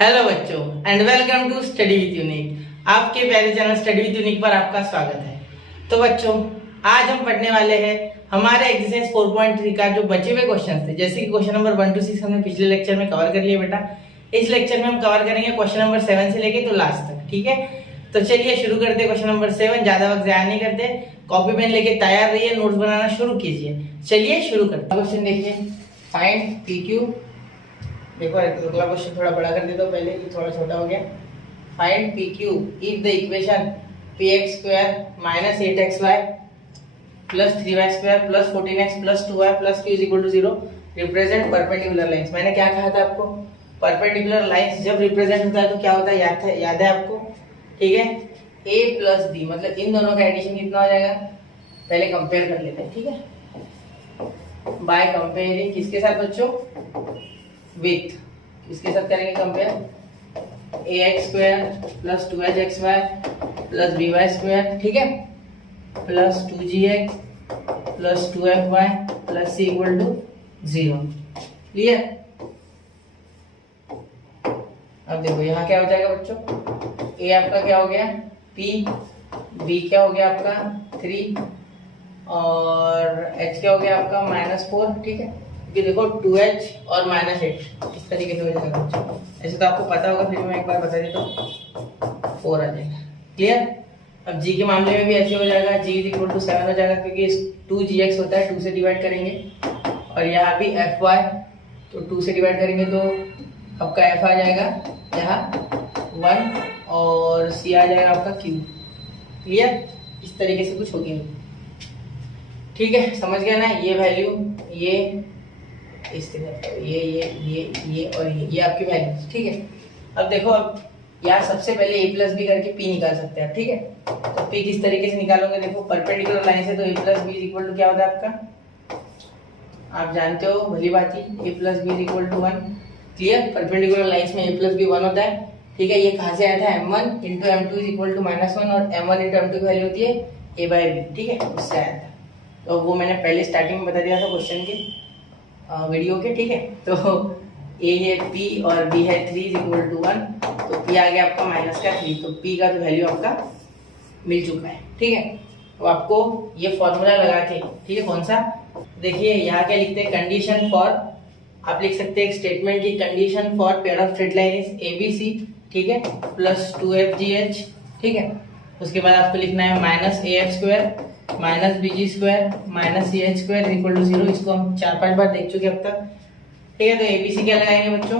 Hello बच्चों and welcome to study with Unique. आपके प्यारे चैनल स्टडी विद यूनिक पर आपका स्वागत है। तो बच्चों आज हम पढ़ने वाले हैं हमारे एक्सरसाइज 4.3 का जो बचे हुए क्वेश्चन थे। जैसे कि क्वेश्चन नंबर 1 to 6 हमने पिछले लेक्चर में कवर कर लिए बेटा। इस लेक्चर में हम कवर करेंगे क्वेश्चन नंबर 7 से लेके तो लास्ट तक, ठीक है। तो चलिए शुरू करते क्वेश्चन नंबर 7। ज्यादा वक्त ज़ाया नहीं करते, कॉपी पेन लेके तैयार रहिए, नोट्स बनाना शुरू कीजिए। चलिए शुरू करते हैं। क्वेश्चन देखिए, फाइंड पी क्यू। देखो अगला क्वेश्चन थोड़ा बड़ा कर देता हूँ पहले, ये थोड़ा छोटा हो गया। Find p q if the equation p x square minus 8xy plus 3y square plus 14x plus 2y plus q is equal to 0 represent perpendicular lines. मैंने क्या कहा था आपको, परपेंडिकुलर लाइंस जब रिप्रेजेंट होता है तो क्या होता है, याद है आपको, ठीक है। a प्लस b मतलब इन दोनों का एडिशन कितना हो जाएगा, पहले कंपेयर कर लेते हैं, ठीक है। बाय कंपेयरिंग किसके साथ बच्चों, विथ किसके साथ करेंगे compare, ax square plus 2hxy plus by square, ठीक है, plus 2gx plus 2fy plus c equal to 0। Clear. अब देखो यहाँ क्या हो जाएगा बच्चों, a आपका क्या हो गया p, b क्या हो गया आपका 3 और h क्या हो गया आपका -4, ठीक है। कि देखो 2h और -8 इस तरीके से हो जाएगा बच्चों। ऐसे तो आपको पता होगा, फिर मैं एक बार बता देता हूँ, 4 आ जाएगा। क्लियर। अब g के मामले में भी ऐसे हो जाएगा, g इज इक्वल टू 7 हो जाएगा क्योंकि 2gx होता है, 2 से डिवाइड करेंगे। और यहाँ भी fy तो 2 से डिवाइड करेंगे तो आपका f आ जाएगा यहाँ 1 और c आ जाएगा आपका q। क्लियर। इस तरीके से कुछ होगी, ठीक है, समझ गया ना। ये वैल्यू ये इस तरह ये और ये आपकी वैल्यू, ठीक है। अब देखो, अब यहाँ सबसे पहले a प्लस बी करके p निकाल सकते हैं, ठीक है। तो p किस तरीके से निकालोगे, देखो परपेंडिकुलर लाइन से तो a plus b is equal to क्या होता है आपका, आप जानते हो भली बात ही, a plus b is equal to 1। Clear. Perpendicular lines में a प्लस बी 1 होता है, ठीक है। ये कहाँ से आया था, m1 into m2 is equal to -1 और m1 इंटू m2 की वैल्यू होती है a बाई बी, ठीक है, उससे आया था। तो वो मैंने पहले स्टार्टिंग में बता दिया था क्वेश्चन के वीडियो के, ठीक है। तो a है p और b है 3 इज इक्वल टू 1, तो p आ गया आपका -3, तो p का तो वैल्यू आपका मिल चुका है, ठीक है। तो आपको ये फॉर्मूला लगा के, ठीक है, कौन सा, देखिए यहाँ क्या लिखते हैं, कंडीशन फॉर, आप लिख सकते हैं एक स्टेटमेंट की condition for pair of straight line is ABC, ठीक है, प्लस 2fgh, ठीक है। उसके बाद आपको लिखना है -ax square minus bg square minus ch square equal to 0। इसको हम 4-5 बार देख चुके अब तक, ठीक है। तो ABC क्या लगाएंगे बच्चों,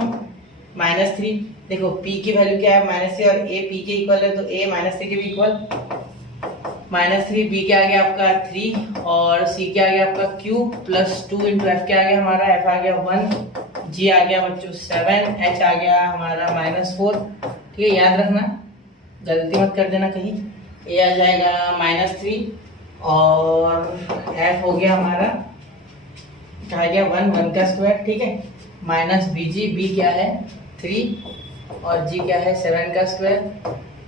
-3। देखो p की वैल्यू क्या है -3 और a p के इक्वल है, तो a -3 के भी इक्वल, -3 b क्या आ गया आपका 3 और c क्या आ गया आपका q प्लस 2 इंटू f क्या आ गया हमारा, f आ गया 1, g आ गया बच्चों 7, h आ गया हमारा -4, ठीक है। याद रखना, गलती मत कर देना कहीं। a आ जाएगा -3 और f हो गया हमारा क्या आ गया 1 का स्क्वायर, ठीक है, माइनस bg, b क्या है 3 और g क्या है 7 का स्क्वायर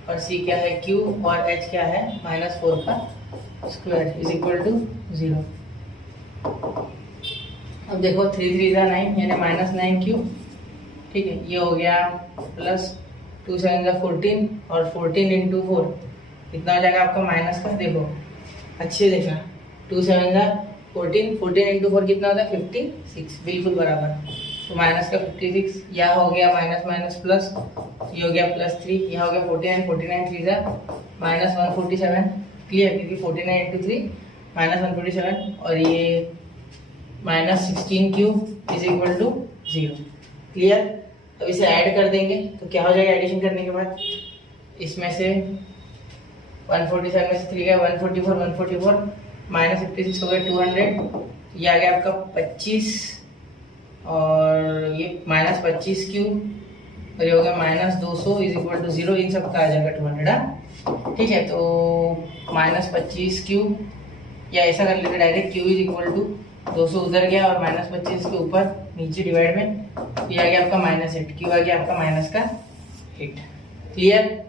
और c क्या है q और h क्या है -4 का स्क्वायर इज इक्वल टू 0। अब देखो 3 3 9 यानी -9q, ठीक है। ये हो गया प्लस 2 7 14 और 14 इंटू 4 कितना हो जाएगा आपका माइनस का, देखो अच्छे देखना, 2 7 14, 14 इंटू 4 कितना होता है 56, बिल्कुल बराबर। तो माइनस का 56, यह हो गया माइनस प्लस, ये हो गया +3, यह हो गया 49, 49 3 -147। क्लियर, क्योंकि 49 इंटू 3 -147 और ये -16q is equal to 0। Clear. अब इसे ऐड कर देंगे तो क्या हो जाएगा, एडिशन करने के बाद इसमें से 147 में से 3 गया 144, 144 -56 हो गया 200, ये आ गया आपका 25 और ये -25q और ये हो गया -200 इज इक्वल टू 0। इन सब का आ जाएगा 200, ठीक है। तो -25q या ऐसा कर लेते direct, q is equal to 200 उधर गया और -25 के ऊपर नीचे डिवाइड में ये आ गया आपका -8, q आ गया आपका -8। क्लियर,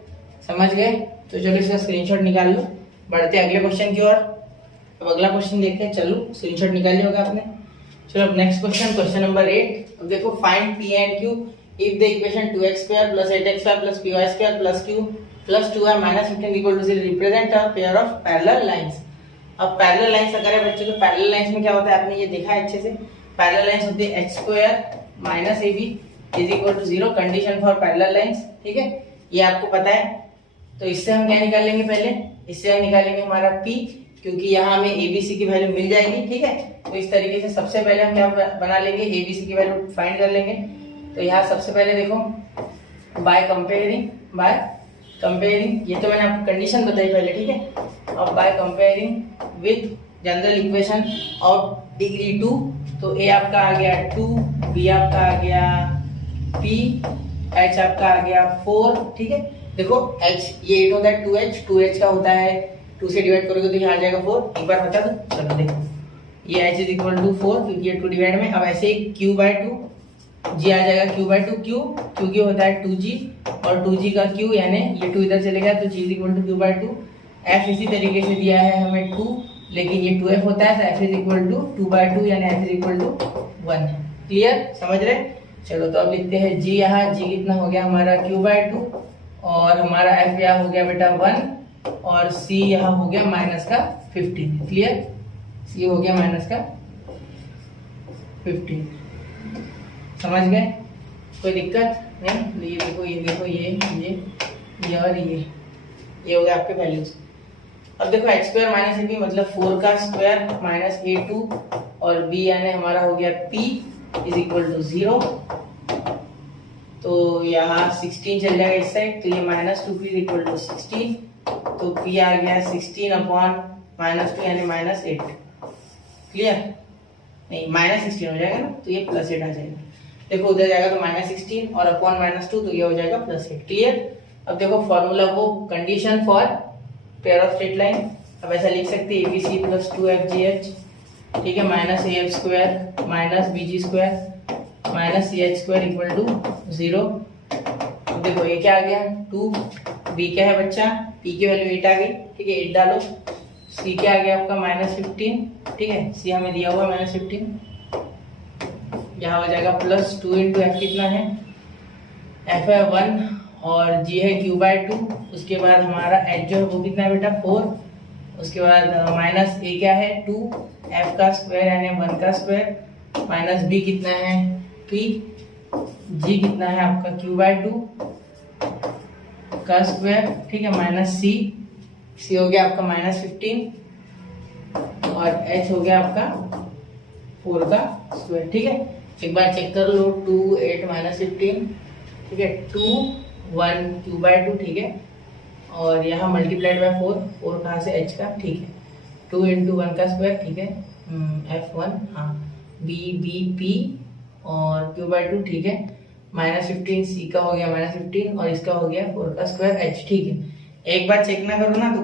समझ गए। तो चलो इसका स्क्रीनशॉट निकाल लो, बढ़ते अगले क्वेश्चन की ओर। अब अगला क्वेश्चन देखते हैं, चलो स्क्रीनशॉट निकाल लिया होगा आपने। चलो अब नेक्स्ट क्वेश्चन, क्वेश्चन नंबर 8। अब देखो find p and q if the equation 2x square plus 8x square plus py square plus q plus 2y minus 15 equal to 0 represent a pair of parallel lines. अब parallel lines अगर है बच्चों, तो parallel lines में क्या होता है, आपने ये देखा है अच्छे से, पैरेलल लाइंस होती है h square minus ab is equal to 0, condition for parallel lines. ठीक है, ये आपको पता है। तो इससे हम क्या निकाल लेंगे, पहले इससे हम निकालेंगे हमारा p, क्योंकि यहाँ हमें abc की वैल्यू मिल जाएगी। ठीक है, तो इस तरीके से सबसे पहले हम क्या बना लेंगे, abc की वैल्यू फाइंड कर लेंगे। तो यहाँ सबसे पहले देखो बाय कंपेयरिंग, ये तो मैंने आपको कंडीशन बताई पहले। ठीक है, अब by comparing with general equation of degree 2, तो a आपका आ गया 2, b आपका आ गया p, h आपका आ गया 4। ठीक है, देखो h ये 8 होता है 2h का होता है, 2 से डिवाइड करोगे तो ये आ जाएगा 4। एक बार बता दो, चलो देखो ये h इज इक्वल टू 4 क्योंकि ये 2 डिवाइड में। अब ऐसे ही q/2 g आ जाएगा q/2, q होता है 2g और 2g का q यानी ये 2 इधर चले गया तो g is equal to q/2। f इसी तरीके से दिया है हमें 2, लेकिन ये 2f होता है तो f इज इक्वल टू 2/2 यानी f is equal to 1। Clear, समझ रहे? चलो तो अब लिखते हैं g, यहाँ g कितना हो गया हमारा q/2 और हमारा f यहाँ हो गया बेटा 1 और c यहाँ हो गया माइनस का 15। क्लियर, c हो गया माइनस का 15। समझ गए? कोई दिक्कत नहीं? ये देखो ये और ये हो गया आपके वैल्यूज। अब देखो x स्क्वायर माइनस ab मतलब 4 का स्क्वायर माइनस a2 और b यानी हमारा हो गया p इज इक्वल टू 0। तो यहाँ 16 चल जाएगा इस साइड, तो ये minus 2p is equal to 16, तो p आ गया 16 अपॉन माइनस 2 यानी माइनस 8। क्लियर? नहीं, माइनस 16 हो जाएगा ना, तो ये प्लस 8 आ जाएगा। देखो उधर जाएगा तो माइनस 16 और अपॉन माइनस 2, तो ये हो जाएगा प्लस 8। क्लियर? अब देखो फॉर्मूला वो condition for pair of straight line. अब ऐसा लिख सकते हैं abc प्लस 2fgh, ठीक है, minus af square minus bg square minus ch square equal to 0। अब देखो ये क्या आ गया 2, b क्या है बच्चा, p की वैल्यू 8 आ गई। ठीक है, 8 डालो, c क्या आ गया आपका माइनस 15। ठीक है, c हमें दिया हुआ माइनस 15, यहाँ हो जाएगा प्लस 2 इंटू एफ कितना है, f है 1 और g है q/2। उसके बाद हमारा h जो है वो कितना है बेटा 4। उसके बाद माइनस a क्या है 2, f का स्क्वायर यानी 1 का स्क्वायर माइनस b कितना है p, g कितना है आपका q/2 का स्क्वायर। ठीक है, माइनस c हो गया आपका माइनस 15 और h हो गया आपका 4 का स्क्वायर। ठीक है, एक बार चेक कर लो 2 8 माइनस 15। ठीक है, 2 1 q/2। ठीक है, और यहाँ मल्टीप्लाइड बाय 4 कहाँ से h का। ठीक है, 2 इंटू 1 का स्क्वायर। ठीक है, f1 हाँ b p और q/2। ठीक है, माइनस 15 c का हो गया माइनस 15 और इसका हो गया 4 का स्क्वायर h। ठीक है, एक बार चेक ना करो ना तो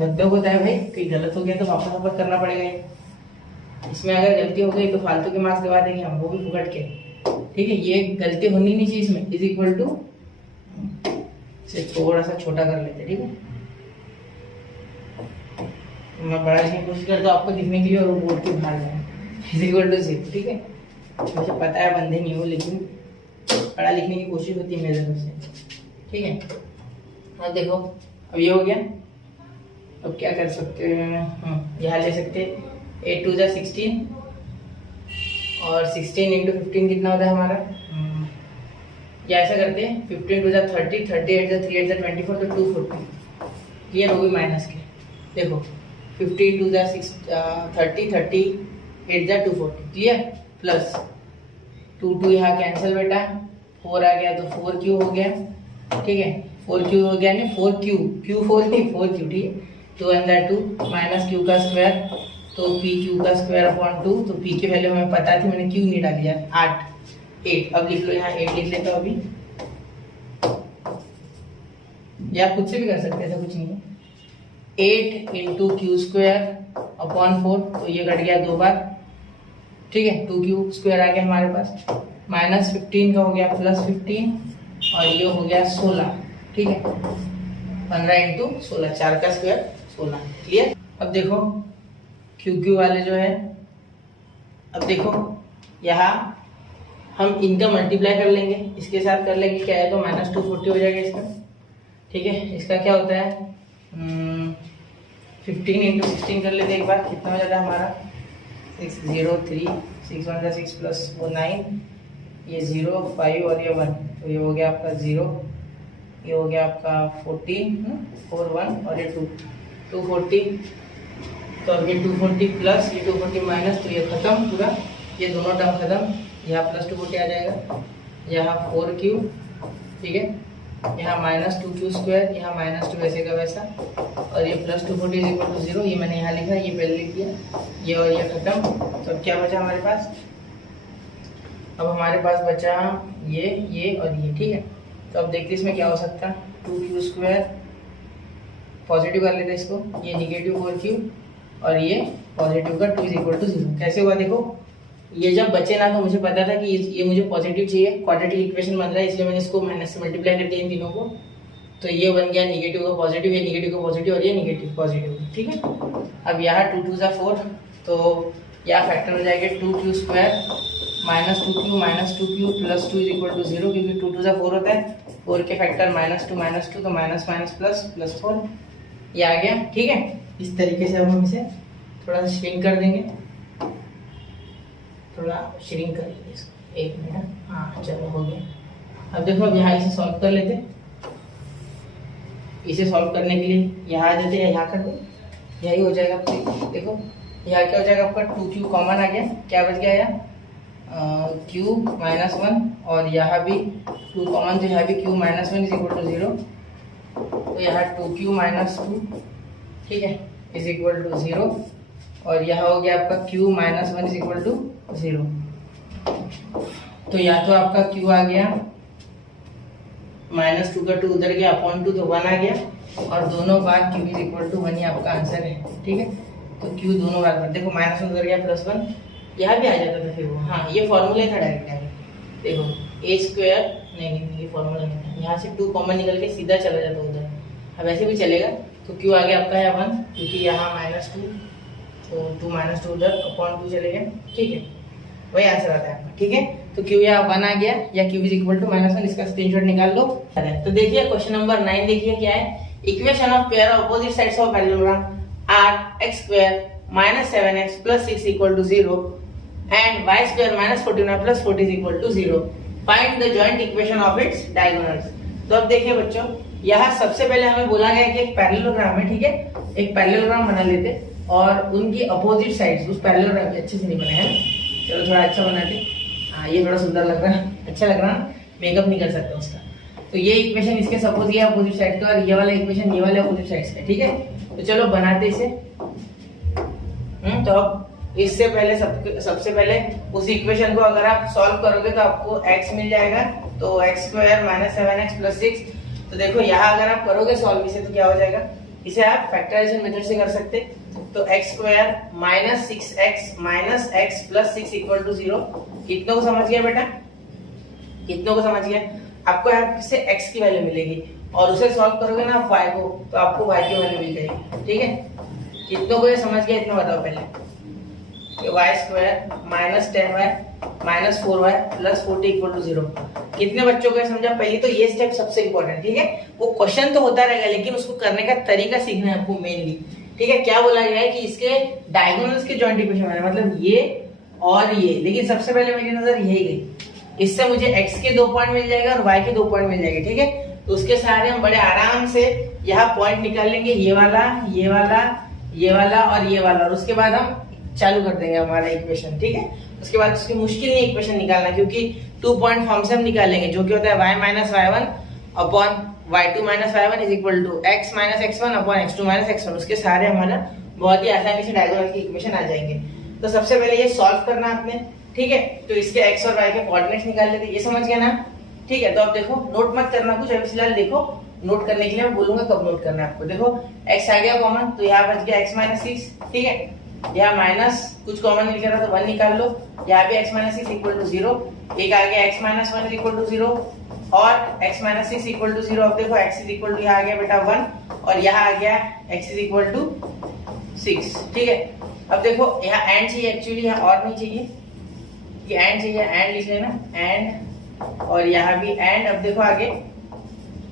लगता होता है भाई कहीं गलत हो गया तो वापस करना पड़ेगा। इसमें अगर गलती हो गई तो फालतू के मार्क्स दबा देंगे हम, वो भी फुकट के। ठीक है, ये गलती होनी नहीं चाहिए इसमें। इज इक्वल टू से थोड़ा सा छोटा कर लेते। ठीक है, मैं बड़ा लिखने की कोशिश करता हूँ आपको दिखने के लिए और वो बोर्ड के बाहर जाए। Is equal to 0। ठीक है, मुझे पता है बंदे नहीं हो, लेकिन बड़ा लिखने की कोशिश होती है मेरे तरफ से। ठीक है, अब देखो अब ये हो गया। अब क्या कर सकते हैं, यहाँ ले सकते 8 2 16 और 16 इंटू 15 कितना होता है हमारा, या ऐसा करते हैं 15 2 30 38 3 8 24 तो 240। क्लियर हो गई माइनस के। देखो 15 2 30 38 240। क्लियर, प्लस 2 यहाँ कैंसिल बेटा, 4 आ गया तो 4q हो गया। ठीक है, 4q हो गया नहीं 4q, q4 नहीं 4q। ठीक है, 2 अंदर 2 माइनस q का स्क्वायर तो pq का स्क्वायर अपॉन 2। तो p की वैल्यू हमें पता थी, मैंने q नहीं डाली यार, 8। अब लिख लो यहाँ 8 लिख लेता हूँ अभी, या खुद से भी कर सकते हैं, ऐसा कुछ नहीं है। 8 इंटू क्यू स्क्वायर अपॉन 4, तो ये कट गया 2 बार। ठीक है, 2q स्क्वायर आ गया हमारे पास, माइनस 15 का हो गया प्लस 15 और ये हो गया 16। ठीक है, 15 इंटू 16, 4 का स्क्वायर 16। क्लियर, अब देखो क्यू वाले जो है, अब देखो यहाँ हम इनका मल्टीप्लाई कर लेंगे, इसके साथ कर लेंगे, क्या है तो -240 हो जाएगा इसका। ठीक है, इसका क्या होता है 15 × 16 कर लेते एक बार, कितना हो जाता है हमारा 603, 6 1 + 6 प्लस वो 9, ये 0 5 और ये 1, तो ये हो गया आपका 0, ये हो गया आपका 14 4 1 और ये 2 240, तो अब ये 240 प्लस ये 240 माइनस, तो ये खत्म पूरा, ये दोनों टर्म खत्म, यहाँ प्लस 240 आ जाएगा, यहाँ 4q, ठीक है, यहाँ -2q², यहाँ -2 वैसे का वैसा, और ये प्लस 240 = 0, ये मैंने यहाँ लिखा, ये पहले लिख दिया, ये और ये खत्म। तो अब क्या बचा हमारे पास, अब हमारे पास बचा ये और ये, ठीक है। तो अब देखते इसमें क्या हो सकता है, 2q² पॉजिटिव कर लेते इसको, ये -4q और ये पॉजिटिव का 2 = 0। कैसे हुआ देखो, ये जब बचे ना तो मुझे पता था कि ये मुझे पॉजिटिव चाहिए, क्वाड्रेटिक इक्वेशन बन रहा है, इसलिए मैंने इसको माइनस से मल्टीप्लाई कर दिया इन तीनों को, तो ये बन गया नेगेटिव का पॉजिटिव, ये नेगेटिव का पॉजिटिव और ये नेगेटिव पॉजिटिव, ठीक है। अब यहाँ 2 2 = 4, तो यहाँ फैक्टर हो जाएगा 2q² -2q प्लस 2 = 0, क्योंकि 2 2 = 4 होता है, 4 के फैक्टर -2 तो माइनस प्लस 4, ये आ गया, ठीक है। इस तरीके से अब हम इसे थोड़ा सा श्रिंक कर देंगे, थोड़ा श्रिंक कर लेंगे इसको, 1 मिनट, हाँ चलो हो गया। अब देखो, अब यहाँ इसे सॉल्व कर लेते, इसे सॉल्व करने के लिए यहाँ आ जाते हैं, यहाँ कर दो, यही हो जाएगा। देखो यहाँ क्या हो जाएगा आपका, 2q कॉमन आ गया, क्या बच गया यहाँ q -1, और यहाँ भी 2 कॉमन, तो यहाँ भी q -1 = 0, तो यहाँ 2q - 2, ठीक है, = 0, और यहाँ हो गया आपका q - 1 = 0। तो या तो आपका q आ गया -2 का 2 उधर गया, /2 तो 1 आ गया, और दोनों बार q = 1 ही आपका आंसर है, ठीक है। तो q दोनों बार में देखो, -1 उधर गया +1, यहाँ भी आ जाता था फिर वो, हाँ ये फॉर्मूला था डायरेक्ट, देखो a² नहीं ये फॉर्मूला नहीं था, यहाँ से 2 कॉमन निकल के सीधा चला जाता उधर, अब ऐसे भी चलेगा। तो q आ गया आपका है 1, क्योंकि यहाँ -2, तो 2 - 2 उधर, /2 चले गए, ठीक है, वही आंसर आता है आपका, ठीक है। तो q यहाँ 1 आ गया, या q = -1, इसका स्क्रीनशॉट निकाल लो। तो देखिए क्वेश्चन नंबर 9, देखिए क्या है, equation of pair of opposite sides of parallelogram are x² - 7x + 6 = 0 and y² - 14y + 40 = 0, find the joint equation of its diagonals. तो अब देखिए बच्चों, यहाँ सबसे पहले हमें बोला गया कि एक पैरेललोग्राम है, ठीक है, एक पैरेललोग्राम बना लेते, और उनकी अपोजिट साइड्स उस पैरेललोग्राम के अच्छे से नहीं बने हैं, चलो थोड़ा अच्छा बनाते, हाँ ये थोड़ा सुंदर लग रहा है, अच्छा लग रहा है, मेकअप नहीं कर सकता उसका। तो ये इक्वेशन इसके सपोज ये अपोजिट साइड का, और ये वाला इक्वेशन ये वाले अपोजिट साइड्स का, ठीक है। तो चलो बनाते इसे। तो अब इससे पहले सबसे पहले उस इक्वेशन को अगर आप सॉल्व करोगे तो आपको x मिल जाएगा, तो x² - 7x + 6। तो देखो यहाँ अगर आप करोगे सॉल्व इसे तो क्या हो जाएगा, इसे आप फैक्टराइजेशन मेथड से कर सकते, तो x² - 6x - x + 6 = 0। कितनों को समझ गया बेटा, कितनों को समझ गया? आपको यहाँ से x की वैल्यू मिलेगी, और उसे सॉल्व करोगे ना आप y को, तो आपको y की वैल्यू मिल जाएगी, ठीक है। कितनों को ये समझ गया इतना बताओ पहले, y² - 10y - 4y + 40 = 0। कितने बच्चों को समझा? पहले तो ये स्टेप सबसे इंपॉर्टेंट, ठीक है। वो क्वेश्चन तो होता रहेगा, लेकिन उसको करने का तरीका सीखना है आपको मेनली, ठीक है। क्या बोला गया है कि इसके डायगोनल्स के जॉइंट इक्वेशन बनाना, मतलब ये और ये, लेकिन सबसे पहले मेरी नजर यही गई, इससे मुझे x के 2 पॉइंट मिल जाएगा और y के 2 पॉइंट मिल जाएंगे, ठीक है। तो उसके सहारे हम बड़े आराम से यहाँ पॉइंट निकाल लेंगे, ये वाला ये वाला ये वाला और ये वाला, और उसके बाद हम चालू कर देंगे हमारा इक्वेशन, ठीक है। उसके बाद उसकी मुश्किल नहीं इक्वेशन निकालना, क्योंकि 2 पॉइंट फॉर्म से हम निकालेंगे, जो कि होता है y - y1 upon y2 - y1 = x - x1 upon x2 - x1। उसके सारे हमारा बहुत ही आसानी से डायगोनल की इक्वेशन आ जाएंगे। तो सबसे पहले ये सॉल्व करना आपने, ठीक है। तो इसके x और y के कोऑर्डिनेट्स निकाल लेते, ये समझ गया ना, ठीक है। तो अब देखो, नोट मत करना कुछ, अभी फिलहाल देखो, नोट करने के लिए मैं बोलूंगा कब नोट करना है आपको। देखो x आ गया कॉमन, तो यहाँ बच गया x - 6, ठीक है। यहाँ माइनस कुछ कॉमन निकल रहा तो 1 निकाल लो, यहाँ भी x - 6 = 0, एक आ गया x - 1 = 0 और x - 6 = 0। अब देखो x = यहाँ आ गया बेटा 1 और यहाँ आ गया x = 6, ठीक है। अब देखो यहाँ एंड चाहिए, एक्चुअली यहाँ और नहीं चाहिए, क्योंकि एंड चाहिए, एंड लिख लेना एंड, और यहाँ भी एंड। अब देखो आगे,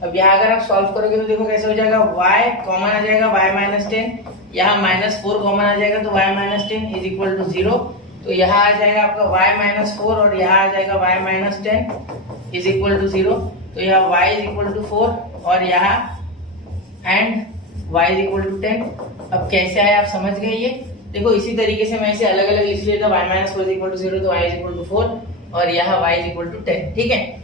अब यहाँ अगर आप सॉल्व करोगे तो देखो कैसे हो जाएगा, y कॉमन आ जाएगा y माइनस 10, यहाँ -4 कॉमन आ जाएगा तो y minus 10 is equal to 0। तो यहाँ आ जाएगा आपका y माइनस 4 और यहाँ आ जाएगा y minus 10 is equal to 0। तो यहाँ y इज इक्वल टू 4 और यहाँ and y is equal to 10। अब कैसे आया आप समझ गए ये। देखो इसी तरीके से मैं इसे अलग अलग लिख लेता, y minus 4 is equal to 0 तो y इज इक्वल टू 4 और यहाँ y इज इक्वल टू 10। ठीक है,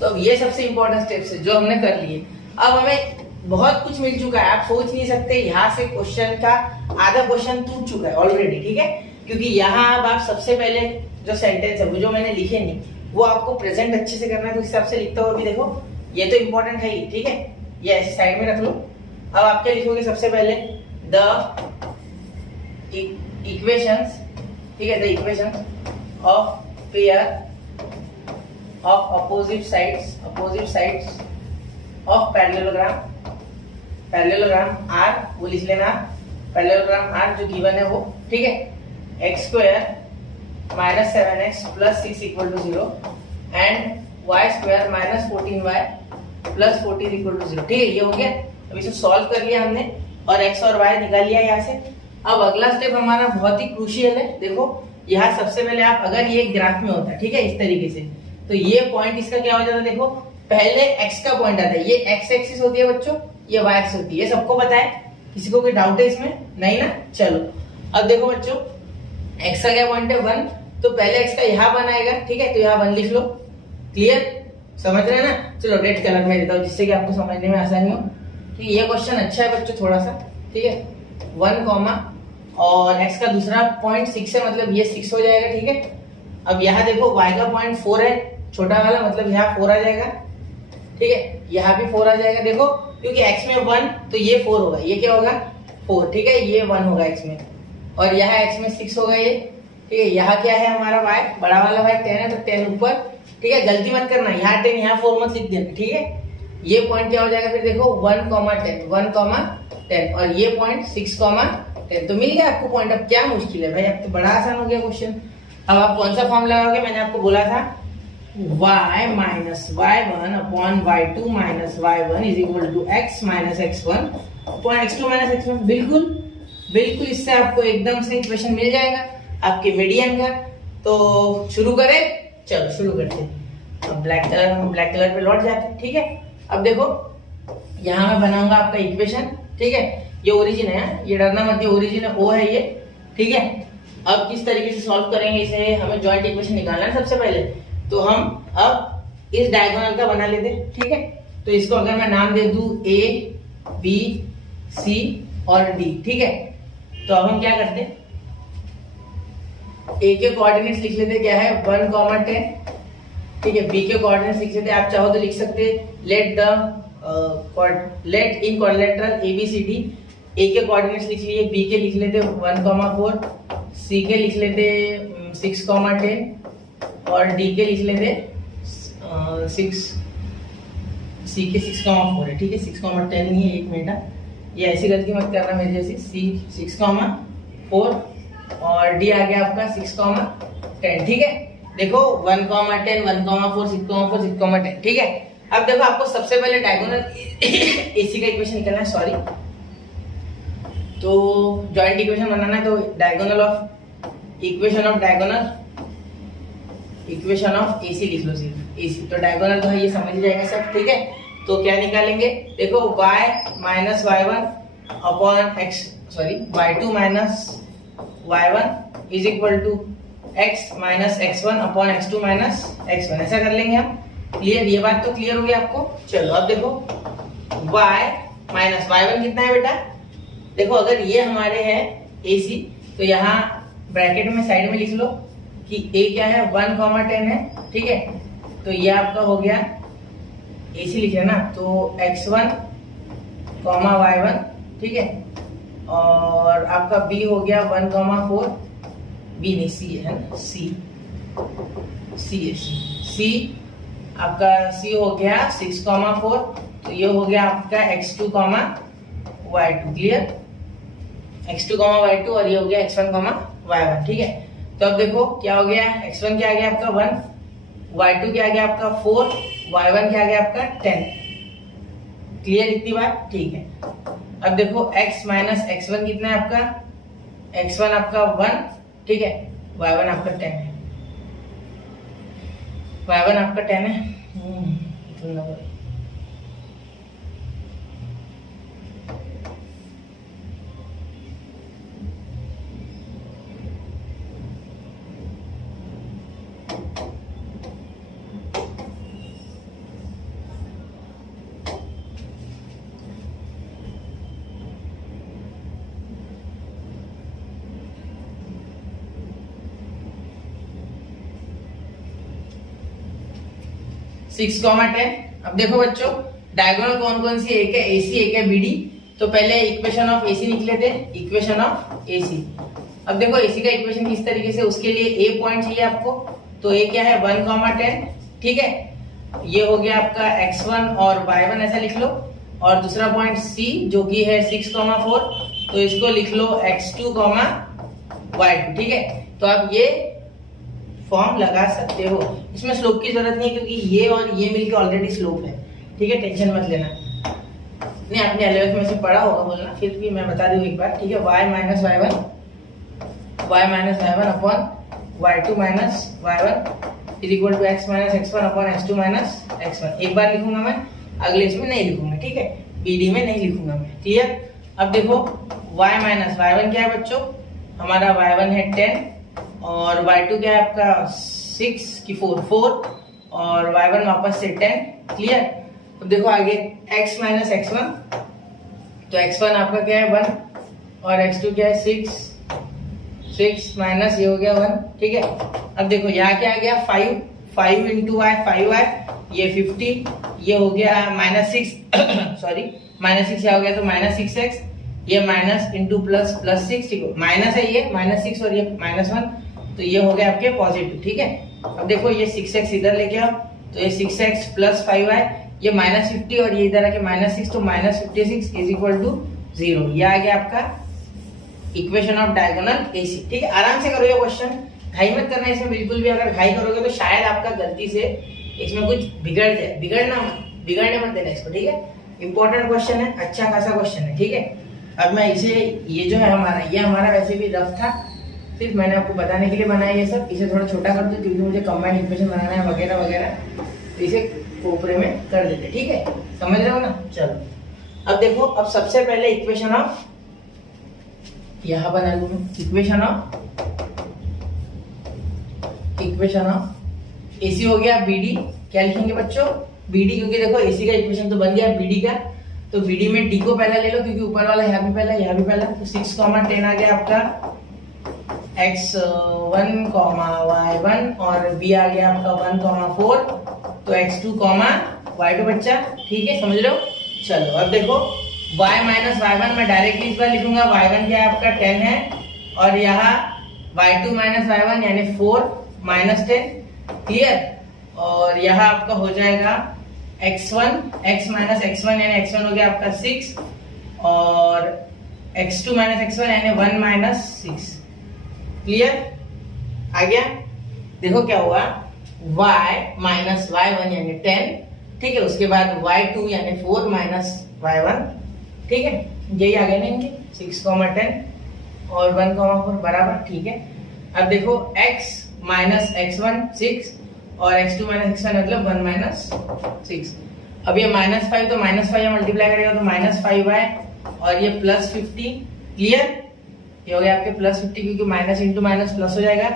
तो अब ये सबसे इंपॉर्टेंट स्टेप्स है जो हमने कर लिए। अब हमें बहुत कुछ मिल चुका है, आप सोच नहीं सकते, यहाँ से क्वेश्चन का आधा क्वेश्चन टूट चुका है ऑलरेडी। ठीक है, क्योंकि यहाँ अब आप सबसे पहले जो सेंटेंस है वो जो मैंने लिखे नहीं वो आपको प्रेजेंट अच्छे से करना है, तो इस हिसाब से लिखता हूँ। अभी देखो ये तो इंपॉर्टेंट है ही, ठीक है, ये ऐसे साइड में रख लो। अब आप क्या लिखोगे, सबसे पहले द इक्वेशंस, ठीक है, the equations of pair of opposite sides of parallelogram R, वो लिख लेना parallelogram R जो गिवन है वो। ठीक है, x square minus 7x plus 6 equal to 0 and y square minus 14y plus 14 equal to 0। ठीक है, ये हो गया। अब इसे सॉल्व कर लिया हमने और x और y निकाल लिया यहाँ से। अब अगला स्टेप हमारा बहुत ही क्रूशियल है। देखो यहाँ सबसे पहले आप, अगर ये ग्राफ में होता है, ठीक है, इस तरीके से, तो ये पॉइंट इसका क्या हो जाता है, देखो पहले x का पॉइंट आता है, ये x एक्सिस होती है बच्चों, ये y एक्सिस होती है, ये सबको पता है, किसी को कोई डाउट है इसमें, नहीं ना। चलो अब देखो बच्चों, x का क्या पॉइंट है 1, तो पहले x का यहाँ 1 आएगा, ठीक है, तो यहाँ 1 लिख लो। क्लियर, समझ रहे हैं ना। चलो रेड कलर में देता हूँ जिससे कि आपको समझने में आसानी हो। ठीक है, ये क्वेश्चन अच्छा है बच्चों थोड़ा सा, ठीक है, 1 कॉमा और x का दूसरा पॉइंट 6 है, मतलब ये 6 हो जाएगा। ठीक है, अब यहाँ देखो y का पॉइंट 4 है, छोटा वाला, मतलब यहाँ 4 आ जाएगा। ठीक है, यहाँ भी 4 आ जाएगा। देखो क्योंकि x में 1 तो ये 4 होगा, ये क्या होगा 4, ठीक है, ये 1 होगा x में, और यहाँ x में 6 होगा ये। ठीक है, यहाँ क्या है हमारा y, बड़ा वाला y 10 है तो 10 ऊपर। ठीक है, गलती मत करना, यहाँ 10 यहाँ 4 मत लिख देना। ठीक है, ये पॉइंट क्या हो जाएगा फिर देखो 1, 10 और ये पॉइंट 6, 10। तो मिल गया आपको पॉइंट। अब क्या मुश्किल है भाई, अब तो बड़ा आसान हो गया क्वेश्चन। अब आप कौन सा फॉर्म लगाओगे, मैंने आपको बोला था y minus y1 upon y2 minus y1 is equal to x minus x1 upon x2 minus x1। बिल्कुल बिल्कुल, इससे आपको एकदम से इक्वेशन मिल जाएगा आपके मीडियन का। तो शुरू करें, चलो शुरू करते हैं। अब ब्लैक कलर पे लौट जाते हैं। ठीक है, अब देखो यहाँ मैं बनाऊंगा आपका इक्वेशन। ठीक है, ये ओरिजिन है, ये डरना मत, ये ओरिजिन है, ओ है ये। ठीक है, अब किस तरीके से सॉल्व करेंगे इसे, हमें जॉइंट इक्वेशन निकालना है सबसे पहले। तो हम अब इस डायगोनल का बना लेते हैं। ठीक है, तो इसको अगर मैं नाम दे दूं A, B, C और D। ठीक है, तो अब हम क्या करते हैं, A के कोऑर्डिनेट्स लिख लेते हैं, क्या है 1, 10। ठीक है, B के कोऑर्डिनेट्स लिख लेते हैं, आप चाहो तो लिख सकते let in quadrilateral ABCD। A के कोऑर्डिनेट्स लिख लिए, B के लिख लेते 1, 4, C के लिख लेते 6, 10 और D के लिख लेते 6, C के 6, 4 है। ठीक है, 6, 10 नहीं है, 1 मिनट, ये ऐसी गलती मत करना मेरी जैसी। C 6, 4 और D आ गया आपका 6, 10। ठीक है, देखो 1, 10, 1, 4, 6, 4, 6, 10। ठीक है, अब देखो आपको सबसे पहले डायगोनल AC का इक्वेशन निकालना है, सॉरी। तो जॉइंट इक्वेशन बनाना है, तो diagonal of equation of AC लिख लो, सिर्फ AC। तो डायगोनल तो है, ये समझ जाएगा सब। ठीक है, तो क्या निकालेंगे, देखो y minus y1 upon y2 minus y1 is equal to x minus x1 upon x2 minus x1। ऐसा कर लेंगे हम। क्लियर, ये बात तो क्लियर हो गई आपको। चलो अब देखो y माइनस y1 कितना है बेटा, देखो अगर ये हमारे है AC, तो यहाँ ब्रैकेट में साइड में लिख लो कि A क्या है 1, 10 है। ठीक है, तो ये आपका हो गया AC लिखे ना, तो x1, y1। ठीक है, और आपका B हो गया 1, 4, B नहीं C है ना, C आपका C हो गया 6, 4, तो ये हो गया आपका x2, y2। Clear, x2, y2 और ये हो गया x1, y1। ठीक है, तो अब देखो क्या हो गया, x1 क्या आ गया आपका 1, y2 क्या आ गया आपका 4, y1 क्या आ गया आपका 10। क्लियर इतनी बात? ठीक है। अब देखो x माइनस x1 कितना है आपका, x1 आपका 1, ठीक है, y1 आपका 10 है, y1 आपका 10 है। Six comma 10। अब देखो बच्चों डायगोनल कौन कौन सी, एक है AC एक है BD। तो पहले इक्वेशन ऑफ AC निकले थे, इक्वेशन ऑफ AC। अब देखो AC का इक्वेशन किस तरीके से, उसके लिए A पॉइंट चाहिए आपको, तो A क्या है 1 कॉमा 10, ठीक है। ये हो गया आपका x1 और y1 ऐसा लिख लो, और दूसरा पॉइंट C जो कि है 6 कॉमा 4, तो इसको लिख लो x2 कॉमा y2, ठीक है। तो आप ये फॉर्म लगा सकते हो, इसमें स्लोप की जरूरत नहीं है क्योंकि ये और ये मिलके ऑलरेडी स्लोप है, ठीक है, टेंशन मत लेना। नहीं आपने 11th में से पढ़ा होगा बोलना, फिर भी मैं बता दूं एक बार, ठीक है। y minus y1 upon y2 minus y1 is equal to x minus x1 upon x2 minus x1। एक बार लिखूंगा मैं, अगले इसमें नहीं लिखूंगा, ठीक है, BD में नहीं लिखूंगा मैं। क्लियर? अब देखो y माइनस y1 क्या है बच्चों, हमारा y1 है 10 और y2 क्या है आपका 6 की 4 और y1 वापस से 10। क्लियर? अब देखो आगे x माइनस x1, तो x1 आपका क्या है 1 और x2 क्या है 6 माइनस ये हो गया 1, ठीक है। अब देखो यहाँ क्या आ गया 5 इंटू y 5y, ये 50, ये हो गया माइनस 6 सॉरी माइनस 6 क्या हो गया, तो माइनस 6x, ये माइनस इंटू प्लस 6, ठीक है, माइनस है ये माइनस 6 और ये माइनस 1, तो ये हो गया आपके पॉजिटिव, ठीक है। अब देखो ये 6x इधर लेके आओ, तो ये 6x प्लस 5y, ये माइनस 50 और ये इधर आके माइनस 6, तो माइनस 56 इज इक्वल टू 0। ये आ गया आपका इक्वेशन ऑफ डायगोनल AC, ठीक है। आराम से करो ये क्वेश्चन, घाई मत करना इसमें बिल्कुल भी। अगर घाई करोगे तो शायद आपका गलती से इसमें कुछ बिगड़ जाए, बिगड़ने मत देना इसको, ठीक है। इंपॉर्टेंट क्वेश्चन है, अच्छा खासा क्वेश्चन है, ठीक है। अब मैं इसे, ये जो है हमारा, ये हमारा वैसे भी रफ था, सिर्फ मैंने आपको बताने के लिए बनाया ये सब। इसे थोड़ा छोटा कर दो क्योंकि मुझे कंबाइंड इक्वेशन बनाना है वगैरह वगैरह, तो इसे कोपरे में कर देते, ठीक है, समझ रहे हो ना। चलो अब देखो, अब सबसे पहले इक्वेशन ऑफ, यहां बना लूं इक्वेशन ऑफ AC हो गया BD। क्या लिखेंगे बच्चों, BD, क्योंकि देखो AC का इक्वेशन तो बन गया BD का, तो BD में D को पहला ले लो क्योंकि ऊपर वाला यहाँ भी पहला यहाँ भी पहला, तो 6 कॉमा 10 आ गया आपका x1 कॉमा y1 और B आ गया आपका 1 कॉमा 4, तो x2 कॉमा y2 बच्चा, ठीक है, समझ रहे हो। चलो अब देखो y माइनस y1 मैं डायरेक्टली इस बार लिखूंगा, y1 क्या है आपका 10 है और यहाँ y2 माइनस y1 यानी 4 माइनस 10। क्लियर? और यहाँ आपका हो जाएगा x माइनस x1 यानी x1 हो गया आपका 6 और x2 माइनस x1 यानी 1 माइनस 6। क्लियर? आ गया? देखो क्या हुआ, y माइनस y1 यानी 10, ठीक है, उसके बाद y2 यानी 4 माइनस y1, ठीक है, यही आ गया ना इनके 6 10 और 1 4 बराबर, ठीक है। अब देखो x माइनस x1 6 और x2 माइनस x1 मतलब 1 माइनस 6। अब ये -5 तो -5 मल्टीप्लाई करेगा तो -5y और ये +50। क्लियर? ये हो गया आपके +50 क्योंकि माइनस इंटू माइनस प्लस हो जाएगा।